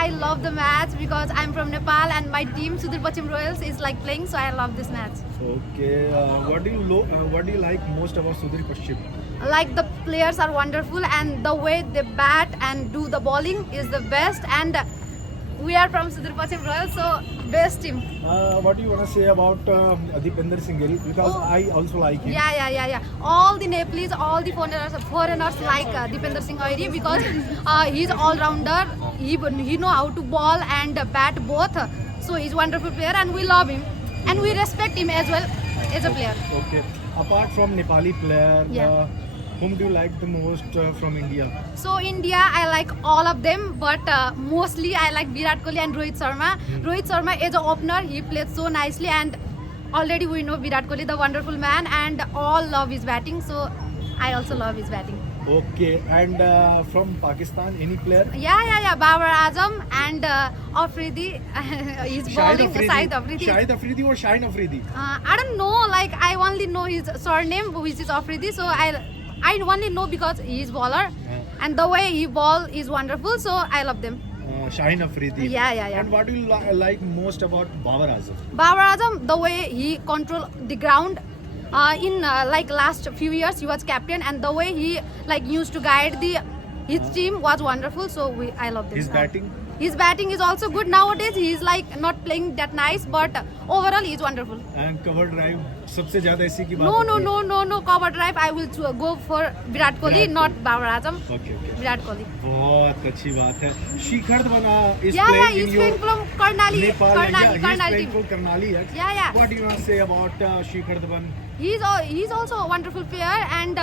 I love the match because I'm from Nepal and my team Sudur Pachim Royals is like playing, so I love this match. Okay, what do you like most about Sudir Pashchim? Like the players are wonderful and the way they bat and do the bowling is the best, and we are from Sudur Pachim Royals, so best team. What do you want to say about Deepinder Singh Gill? Because Oh. I also like him. Yeah. All the Nepalese, all the foreigners like Deepinder Singh Airi because he's all-rounder. He know how to ball and bat both. So he's a wonderful player and we love him. And we respect him as well as a player. Okay. Apart from Nepali player, Yeah. whom do you like the most from India? So India, I like all of them, but mostly I like Virat Kohli and Rohit Sharma. Rohit Sharma is an opener. He plays so nicely, and already we know Virat Kohli, the wonderful man, and all love his batting. So I also love his batting. Okay. And from Pakistan, any player? Yeah. Babar Azam and Afridi. He's bowling. Shahid Afridi. Shahid Afridi or Shaheen Afridi? I don't know. Like I only know his surname, which is Afridi. So I only know because he is bowler, and the way he ball is wonderful. So I love them. Shaheen Afridi. Yeah. And what do you like most about Babar Azam? Babar Azam, the way he control the ground. In like last few years, he was captain, and the way he like used to guide his team was wonderful. So I love them. His batting is also good nowadays. He is like not playing that nice, but overall he is wonderful. And cover drive, सबसे ज़्यादा इसी की बात होती है। No cover drive. I will go for Virat Kohli, not Babar Azam. Okay. Virat Kohli. बहुत अच्छी बात है। Shikhar Dhawan is Yeah, playing in he's your playing from Karnali. Nepal. Karnali Playing team. for Karnali. Yeah. What do you want to say about Shikhar Dhawan? He's also a wonderful player, and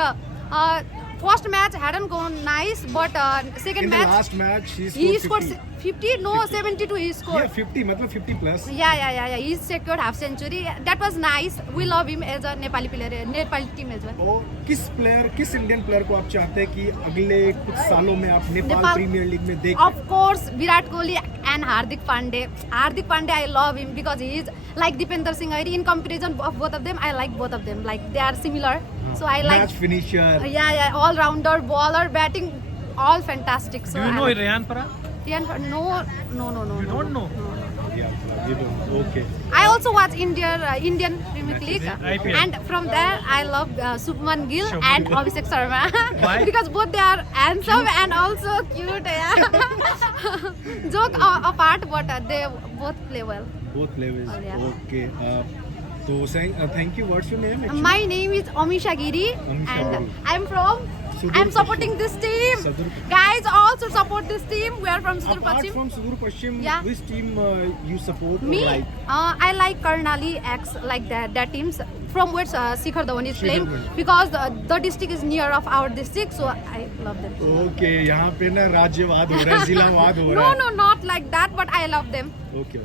first match hadn't gone nice, but second In the match last match, he scored 50. No, 72 he Yeah, scored. 50, मतलब 50 plus. Yeah. He secured half century. That was nice. We love him as a Nepali player, Nepali team as well. और किस Indian player को आप चाहते हैं कि अगले कुछ सालों में आप नेपाल Nepal- प्रीमियर लीग में देखें? Of course, Virat Kohli and Hardik Pandey. Hardik Pandey, I love him because he is like Deepinder Singh Airi. In comparison of both of them, I like both of them. Like they are similar. So I like. Match finisher. Yeah. All rounder, bowler, batting, all fantastic. So Do you I know like- Ryan Para? No. You don't know? Yeah, you don't. Okay. I also watch Indian Premier League, IPL. and from there I love Shubman Gill and Abhishek Sharma Why? because both they are handsome and also cute. Yeah. Joke apart, but they both play well. Both levels. Oh, yeah. Okay. So saying thank you. What's your name? Actually? My name is Amisha Giri, Amisha and Giri. I'm from. Sudur I'm supporting this team. Sudur- Guys, also support this team. We are from Sudur Apart Pachim. from Sudur Pashchim, Yeah. which team you support? or Me, like? I like Karnali X, like that teams from which Shikhar Dhawan is Shikhar playing Dhawan. because the district is near of our district, so I love them. Okay, यहाँ पे ना राज्यवाद हो रहा है, जिलावाद हो रहा है. No, not like that, but I love them. Okay.